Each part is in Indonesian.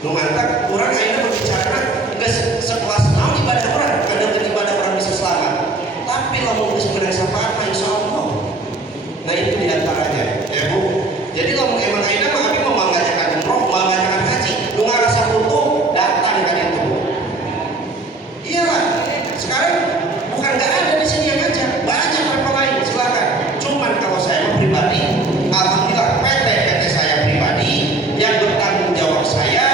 Nu mantap kurang ayeuna berbicara geus sekelas naon ibadah urang, kadang ibadah urang bisa selamat. Tapi lamun geus beunang syafaat mah insyaallah. Nah itu diantaranya, ya Bu. Jadi lamun emang ayeuna mah abi mau mengajarkan umroh, mau mengajarkan haji, nu ngarasa butuh datang ka ditu. Iyalah, sekarang bukan nggak ada di sini yang ngajak, banyak orang lain, silakan. Cuman kalau saya pribadi, alhamdulillah PT saya pribadi yang bertanggung jawab saya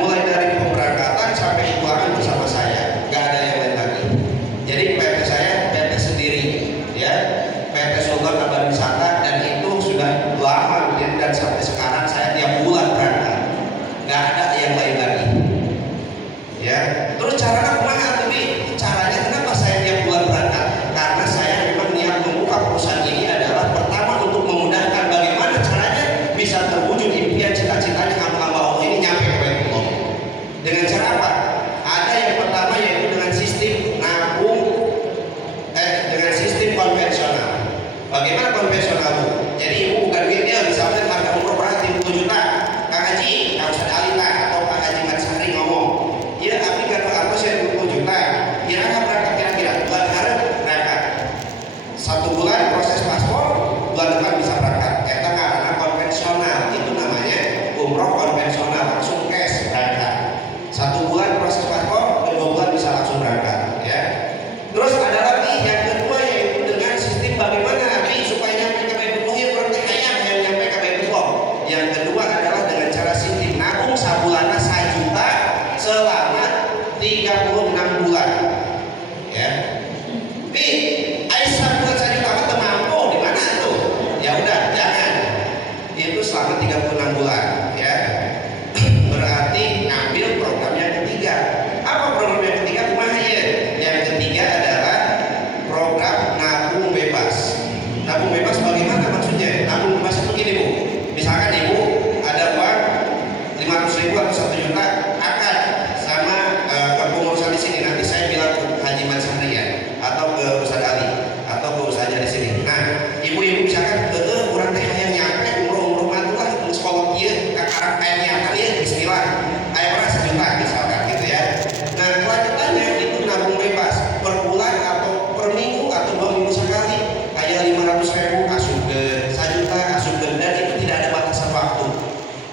mulai dari pemberangkatan sampai keuangan bersama saya, nggak ada yang lain lagi. Jadi PT saya PT sendiri, ya, PT Sultan Abad Wisata, dan itu sudah lama dan sampai sekarang saya tiap bulan berangkat, nggak ada yang lain lagi. Ya, terus caranya kumaha tuh Bi? Caranya kenapa saya tiap bulan berangkat? Karena saya memang niat membuka perusahaan ini adalah pertama untuk memudahkan bagaimana caranya bisa terwujud impian cita-citanya hamba-hamba Allah ini nyampe ke Baitullah. Dengan cara apa? Ada yang pertama yaitu dengan sistem nabung, dengan sistem konvensional. Bagaimana konvensional Bu? Jadi Ibu bukan dia misalnya harga umroh berarti 10 juta, Kang Haji, Kang Ustaz Alita atau Kang Haji Mat Sahri ngomong, ya tapi kata aku saya 20 juta, kira-kira berangkat kira-kira bulan Maret berangkat, 1 bulan proses paspor, bulan depan bisa berangkat. Eta karena konvensional, itu namanya umroh konvensional, langsung cash berangkat. 1 bulan proses paspor, 2 bulan bisa langsung berangkat. Ya. Terus ada lagi yang kedua yaitu dengan sistem bagaimana Nabi supaya nyampe ke Baitullah ya berarti hayang nyampe ke Baitullah. Yang kedua adalah dengan cara sistem nabung sabulana 1 juta selama 36 bulan. Ya. Bi, Aisyah bulan 1 juta apa mampu di mana tuh? Ya udah, jangan. Itu selama 36 bulan, ya. Berarti ngambil program yang ketiga. Apa program yang ketiga? Kumaha ya? Yang ketiga adalah program nabung bebas. Nabung bebas bagaimana maksudnya? Nabung bebas itu gini Bu. Misalkan Ibu ada uang 500.000 atau 1 juta, akan sama kepengurusan di sini. Nanti saya bilang ke Haji Mat Sahri ya, atau ke Ustaz Ali, atau ke Ustaznya di sini. Nah, ibu-ibu misalkan kurang teh hayang nyampe umroh matulah itu sekolah ieu ka karang aya niatan ieu bismillah. Aya orang 1 juta misalkan gitu ya. Nah, kelanjutannya itu nabung bebas per bulan atau per minggu atau 2 minggu sekali. Aya 500.000 asupkeun, 1 juta asupkeun, dan itu tidak ada batasan waktu.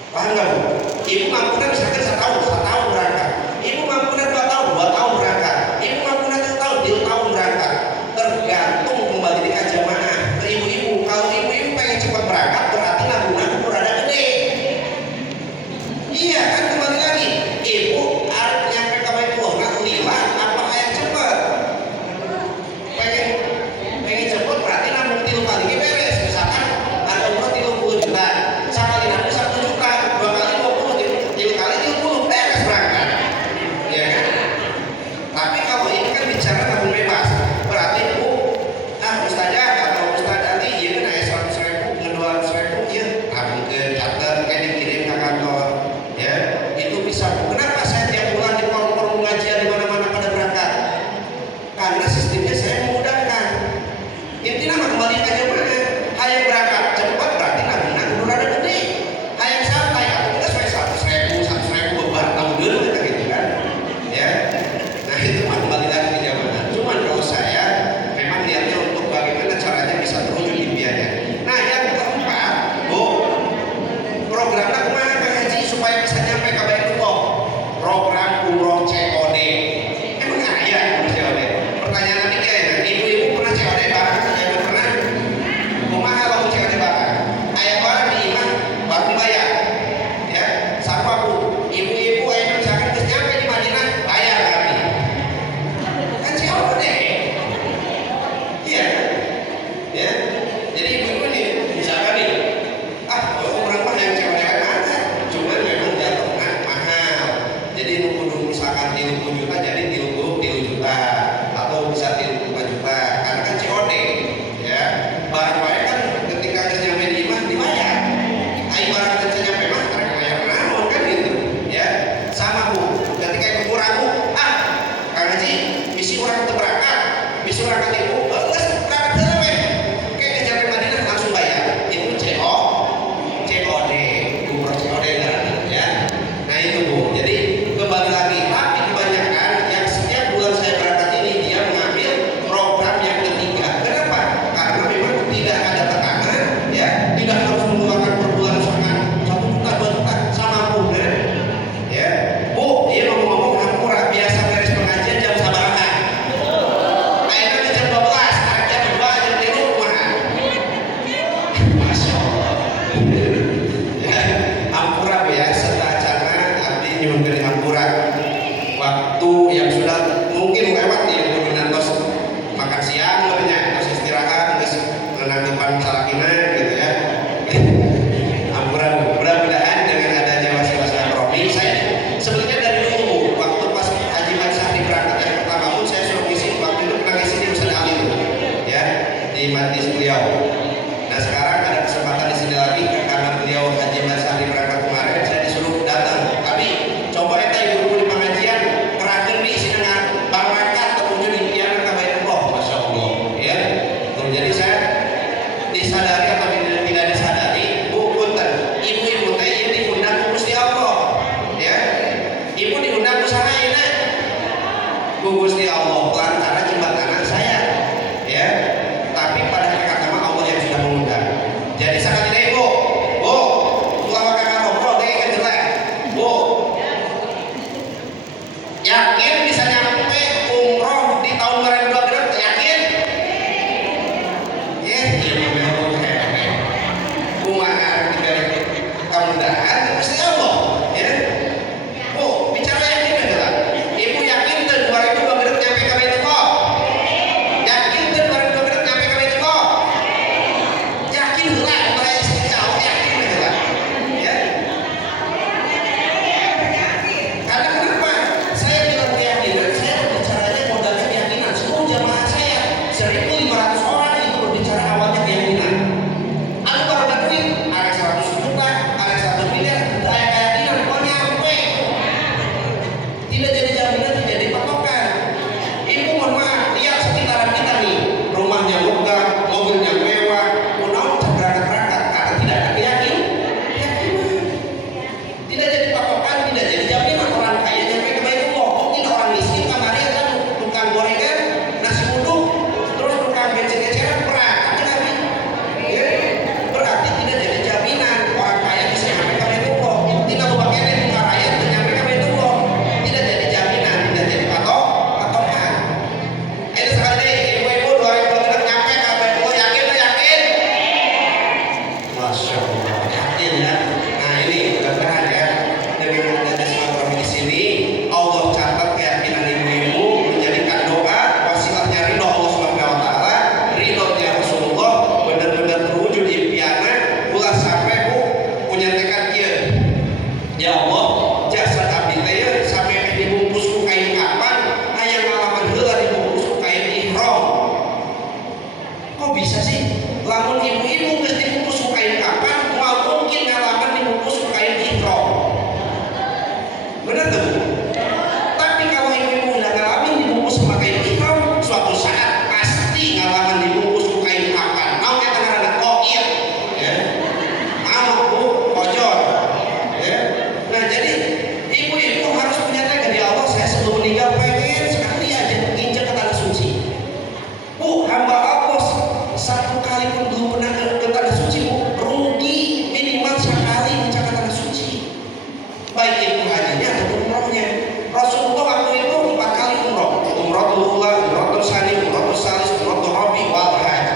Paham nggak Bu? Ibu mampu misalkan 1 tahun berangkat. Ibu mampu 2 tahun, 2 tahun berangkat. Ibu mampu 1 tahun, 2 tahun berangkat. Tergantung kembali dengan jamaah ke ibu-ibu. Kalau ibu-ibu pengen cepat berangkat berarti nabungan berada gede. Iya kan, kembali lagi. Ibu harus nyampe ke Baitullah, nah lillah apa yang cepat? Pengen cepat berarti nabung 3 kali beres. Misalkan ada umroh 30 juta, sekali nabung 1 juta, 2 kali 20, 3 kali nyuhun ke hampura waktu yang sudah mungkin lewat ya kudu nantos makan siang terus istirahat terus menanggapan salakina gitu ya. Hampura mudah-mudahan dengan adanya wasilah Romi, saya sebetulnya dari dulu waktu pas Haji Mansahri berangkat yang pertama pun saya suruh ngisi, waktu itu pernah ngisi di Ustaz Ali ya di majlis beliau. Nah sekarang ada kesempatan di sini lagi karena beliau Haji Mansahri berangkat kemarin, saya disuruh datang. Tapi coba eta ibu di pengajian terakhir di sini dengan barakat terwujud impian kabairullah, masya Allah ya. Jadi saya disadari atau tidak disadari, ibu-ibu teh yang diundang Gusti Allah ya. Ibu diundang usaha ini Gusti Allah lantaran jembatan saya ya. Tapi pada hakikatnya Allah yang sudah mengundang. Jadi sangat tidak ibu, ulama kakak ngobrol deh kan jelek, bu yakin bisa nyampe umroh di tahun 2020, yakin? Ya, kumaha diberi kemudahan Gusti Allah ya. Bu, bicara yakin enggak? Ibu yakin dan 2020 nyampe ke Baitul? Yakin dan 2020 nyampe ke Baitul? Yakin lah, mulai sejauh yakin enggak? Ya. Karena kenapa? Saya bilang keyakinan, saya berbicaranya modalnya keyakinan. Seluruh jamaah saya 1.500 orang itu berbicara awalnya keyakinan. Aku baru dakwin, ada 100 juta, ada 1 miliar, saya keyakinan kok nyampe. Tidak jadi jaminan, tidak jadi patokan. Ibu mohon maaf, lihat sekitaran kita nih, rumahnya megah, mobilnya mewah, pulau berangkat-berangkat, karena tidak ada keyakinan. Tidak jadi patokan, tidak jadi jaminan orang kaya nyampe ke Baitullah. Mungkin orang miskin kamarnya kan tukang gorengan, nasi uduk, terus tukang becek-becekan berangkat lagi. Ya, berarti tidak jadi jaminan orang kaya bisa nyampe ke Baitullah. Tidak lupa kene tukang rakyat bisa nyampe ke Baitullah. Tidak jadi jaminan, tidak jadi patokan. Itu sekali deh, ibu-ibu 2020 nyampe ke Baitullah, yakin tak yakin? Masya Allah, yakin ya. Nah ini mudah-mudahan ya dengan adanya silaturahmi di sini, Allah catat keyakinan ibu-ibu menjadikan doa wasilahnya ridho Allah Subhanahu Wa Taala, ridhonya Rasulullah benar-benar terwujud impiannya. Ulah sampai bu punya tekad kia. Ya Allah, jasad abdi teh ya sampai dibungkus ku kain kapan, hayang ngalaman heula dibungkus ku kain ihram. Kok bisa sih? Lamun ibu-ibu geus dibungkus ku kain kapan, moal mungkin ngalaman dibungkus ku kain ihram. Benar tuh? Tapi kalau ibu-ibu udah ngalamin dibungkus sama kain ihram, suatu saat pasti ngalaman dibungkus ku kain kapan. Naon eta ngaranna? Qoir. Ya. Mau bu, kojor. Ya. Nah, jadi ibu-ibu harus punya tekad, ya Allah, saya sebelum meninggal pengen sekali aja nginjak ke tanah suci. Bu, hamba Allah satu kali pun belum pernah ke tanah suci, bu. Rugi minimal sekali nginjak ke tanah suci. Baik itu hajinya ataupun umrohnya. Rasulullah waktu itu 4 kali umroh. Umrohul ula, umrohul sani, umrohul salis, umrohul rabi, wal haji.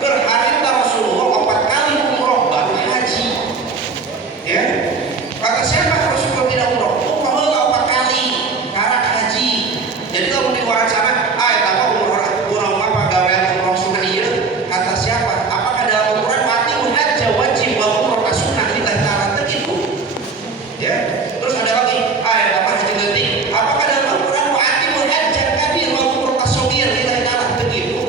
Berharita Rasulullah 4 kali umroh baru haji. Ya. Kata siapa Rasulullah tidak umroh? Umroh 4 kali karena haji. Jadi kalau di luar sana, apa umroh apa gawean umroh sunnah ieu? Kata siapa? Apakah dalam Al-Qur'an mati hajj wajib wa umroh sunnah kita cara begitu? Ya. Terus ada lagi, apa haji leutik? Apakah dalam Al-Qur'an mati hajj kabir wa umroh tasghir kita cara begitu?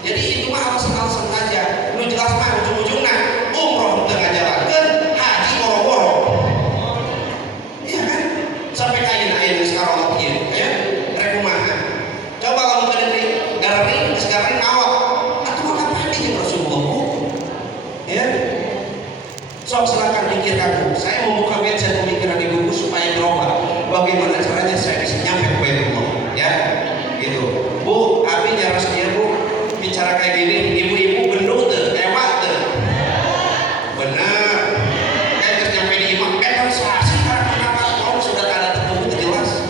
Jadi itu mah alasan-alasan aja. Lu jelas mah ujung-ujungna umroh teu ngajalankeun, haji boro-boro. Iya kan? Sampai kain aya sekarang lagi ya. Rek kumaha? Coba lamun ka negeri garari, sekarang awak. Atuh kapan jeung Rasulullah? Ya. Sok silakan pikirkan. Saya membuka website pemikiran ibu supaya berubah. Bagaimana caranya saya bisa nyampe ke Baitullah? Ya. Gitu. Bu, abi nyaros dia bu bicara kayak gini, ibu-ibu gendut tuh, ewak tuh. Benar. Terus nyampe di imam, realisasi karena kenapa? Kalau sudah ada tertentu jelas.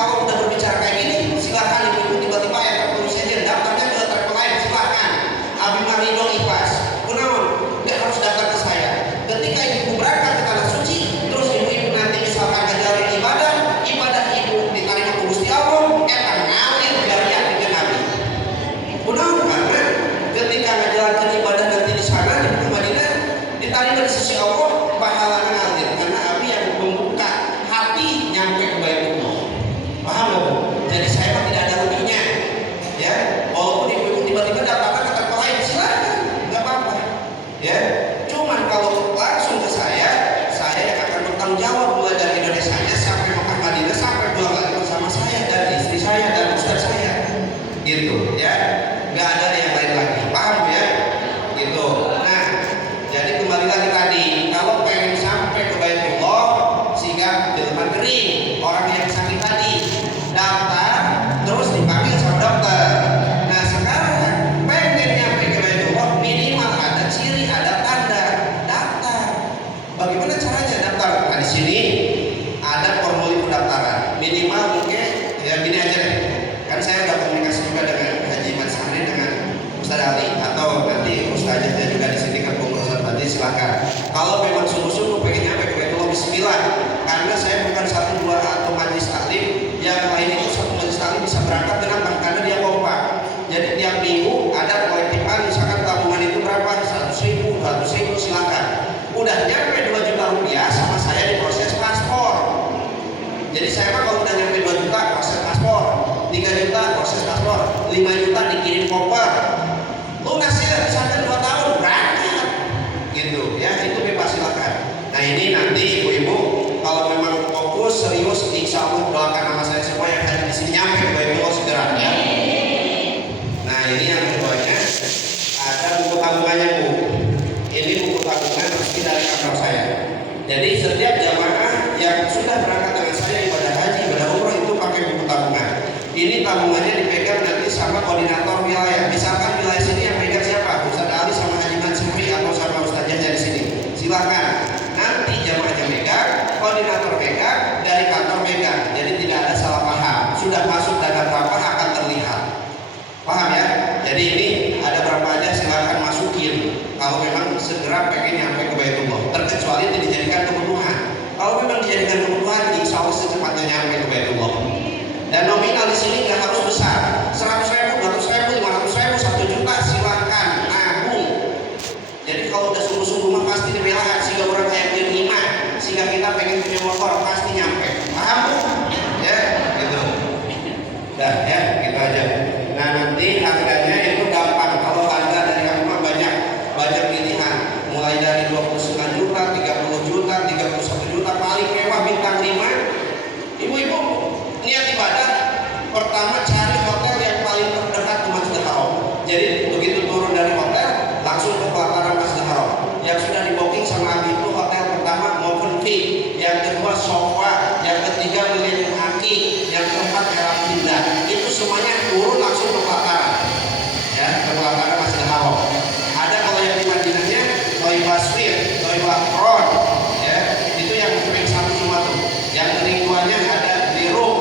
kalau udah berbicara kayak gini, silakan ibu-ibu tiba-tiba ya tertulis aja daftarnya ke travel lain, silakan. Abi Marido ikhlas. Kunaon? Nggak harus daftar ke saya. Ketika ibu berangkat ke tanah suci, terus ibu-ibu nanti misalkan ke jalan ibadah ibu diterima ke Gusti Allah, eta ngalir dari ke Nabi. Kunaon? Karena ketika ngajalankan ibadah nanti di sana di Madinah diterima di sisi Allah, pahalanya ngalir karena Abi yang membuka hati nyampe ke Baitullah. Paham nggak Bu? Jadi saya mah tidak ada ruginya, ya. Walaupun ibu-ibu tiba-tiba daftarkan ke tempat lain, silakan, nggak apa-apa, ya. Cuman kalau langsung ke saya yang akan bertanggung jawab mulai dari Indonesia sampai Mekah Madinah sampai pulang lagi bersama saya dan istri saya dan ustaz saya, gitu, ya. Nggak ada yang lain lagi, paham ya? Gitu. Nah, jadi kembali lagi tadi, kalau pengen sampai ke Baitullah, sehingga jelema kering, orang yang sakit tadi daftar, terus dipanggil sama dokter. Nah sekarang pengen nyampe ke Baitullah minimal ada ciri, ada tanda daftar. Bagaimana caranya daftar? Nah di sini ada formulir pendaftaran. Minimal mungkin ya gini aja deh. Kan saya udah komunikasi juga dengan Haji Mas Sahri dengan Ustaz Ali atau nanti Ustaznya juga di sini kan pengurusan tadi, silakan. Kalau memang sungguh-sungguh pengen nyampe ke Baitullah bismillah. Karena saya bukan 1, 2 atau majelis taklim, yang lain itu satu majelis taklim bisa berangkat dengan karena dia kompak. Jadi tiap minggu ada kolektifan, misalkan tabungan itu berapa? 100.000, 200.000, silakan. Udah nyampe 2 juta rupiah sama saya diproses paspor. Jadi saya mah kalau udah nyampe 2 juta proses paspor, 3 juta proses paspor, 5 juta dikirim koper. Lunas ya, sampai 2 tahun berangkat. Gitu ya, itu bebas silakan. Nah ini nanti ibu-ibu kalau memang fokus serius, insya Allah doakan nama saya semua yang ada di sini nyampe ke Baitullah segera ya. Nah ini yang keduanya ada buku tabungannya Bu. Ini buku tabungan resmi dari kantor saya. Jadi setiap jamaah yang sudah berangkat dengan saya ibadah haji, ibadah umroh itu pakai buku tabungan. Ini tabungannya dipegang nanti sama koordinator wilayah. Misalkan wilayah sini yang pegang siapa? Ustaz Ali sama Haji Mansuri atau sama ustaznya di sini. Silakan. Nanti jamaahnya megang, koordinator megang, dari kantor megang. Jadi tidak ada salah paham. Sudah masuk dana berapa akan terlihat. Paham ya? Jadi ini ada berapa aja silakan masukin. Kalau memang segera pengen nyampe ke Baitullah. Terkecuali tidak dijadikan kebutuhan. Kalau memang dijadikan kebutuhan, insya Allah secepatnya nyampe ke Baitullah. Dan nominal di sini nggak harus besar. 100.000, 200.000, 500.000, 1 juta silakan nabung. Jadi kalau udah sungguh-sungguh mah pasti dibelakan sehingga orang kayak terima, sehingga kita pengen punya motor pasti nyampe. Paham Bu? Ya, gitu. Dah ya, gitu aja. Nah nanti harganya itu gampang. Kalau harga dari kami mah banyak pilihan. Mulai dari 29 juta, 30 juta, 31 juta, paling mewah bintang 5. Ibu-ibu niat ibadah, pertama cari hotel yang paling terdekat ke Masjidil Haram. Jadi begitu turun dari hotel langsung ke pelataran Masjidil Haram. Yang sudah di booking sama Abi itu hotel pertama maupun fee, yang kedua sofa, yang ketiga Millennium Aki, yang keempat Era Pindah. Itu semuanya turun langsung ke pelataran, ya ke pelataran Masjidil Haram. Ada kalau yang di Madinahnya Toibah Suite, Toibah Road, ya itu yang ring 1 cuma tuh. Yang ring 2-nya ada di Rum,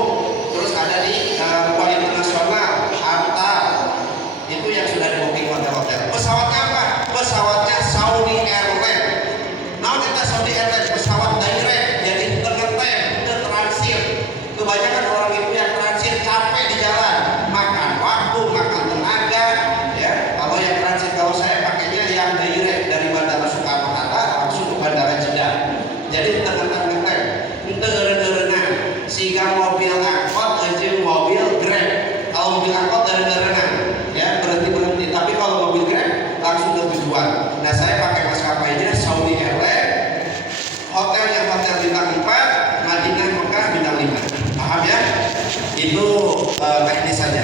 terus ada di Kuala Internasional, Antal. Itu yang sudah di booking hotel-hotel. Pesawatnya apa? Pesawatnya Saudi Airlines. Nah kita Saudi Airlines pesawat direct, jadi ngetem, transit. Kebanyakan orang itu yang transit capek di jalan, makan waktu, makan tenaga. Ya, kalau yang transit kalau saya pakainya yang direct dari Bandara Soekarno Hatta langsung ke Bandara Jeddah. Jadi ngetem, ngerenang, sehingga mobil angkot aja mobil Grab. Kalau mobil angkot renang, ya berhenti. Tapi kalau mobil Grab langsung ke tujuan. Nah saya pakai maskapainya Saudi Airlines. Hotelnya hotel bintang 4, Madinah Mekah bintang 5. Paham ya? Itu teknis saja.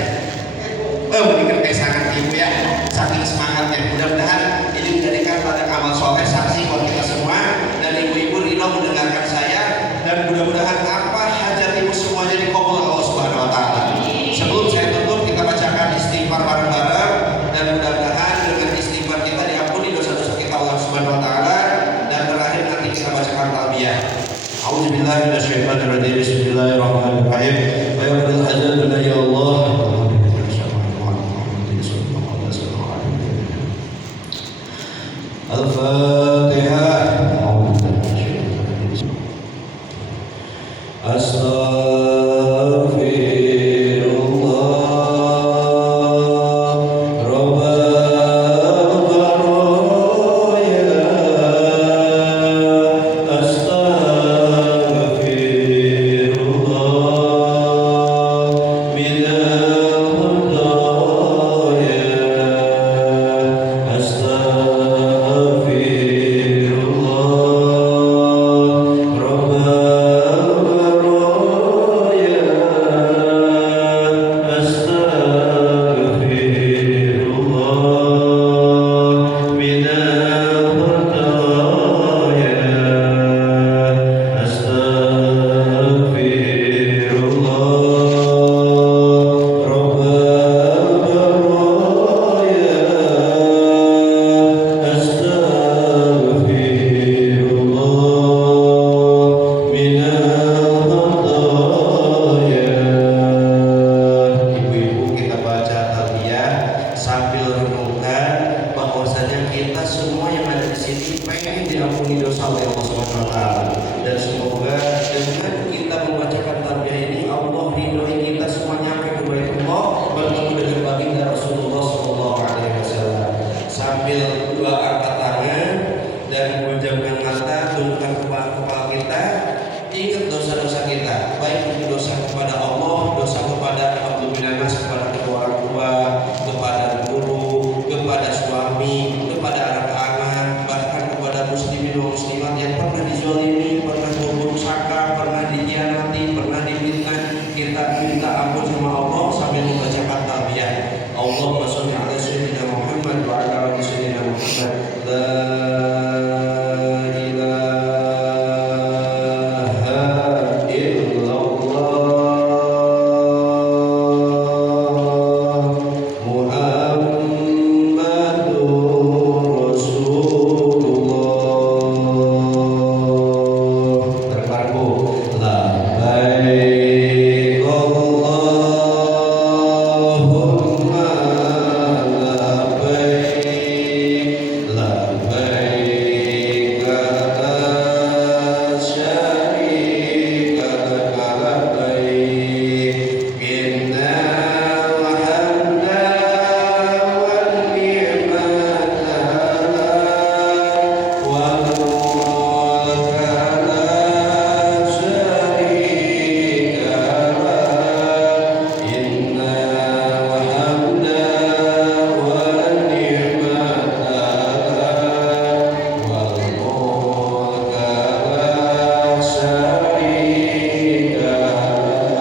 Mungkin sangat ibu ya, saking semangatnya. Mudah-mudahan ini menjadikan ladang amal soleh saksi buat kita semua, dan ibu-ibu ridho mendengarkan saya, dan mudah-mudahan apa hajat ibu semuanya dikabul Allah Subhanahu Wa Taala. Sebelum saya tutup, kita bacakan istighfar bareng-bareng, dan mudah-mudahan dengan istighfar kita diampuni dosa-dosa kita Allah Subhanahu Wa Taala, dan terakhir nanti kita bacakan talbiyah. A'udzubillahi minasyaitonir rajim. Bismillahirrahmanirrahim. kita minta ampun sama Allah sambil membacakan talbiyah. Allahumma sholli ala sayyidina Muhammad wa ala ali sayyidina Muhammad. La ilaha illallah Muhammadur Rasulullah. Terpaku labbaik Allahumma labbaik labbaik la syarika laka labbaik innal hamda wan ni'mata wal mulka la syarika lak innal hamda wan ni'mata wal mulka la syarika labbaik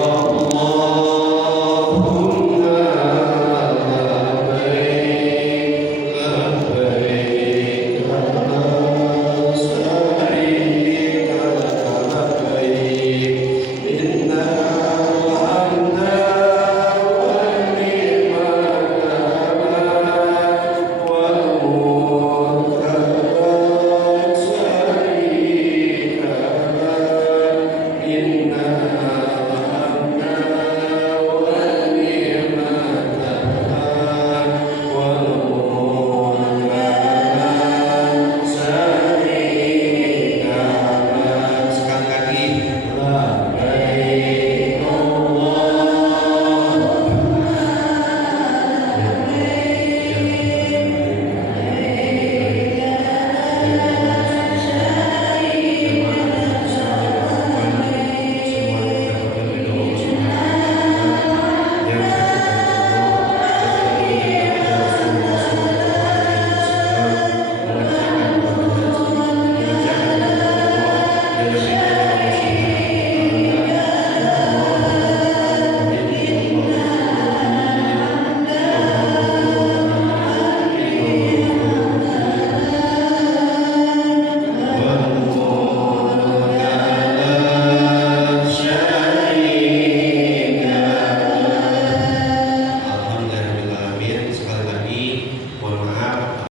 Allahumma labbaik labbaik la syarika laka labbaik innal hamda wan ni'mata wal mulka la syarika lak innal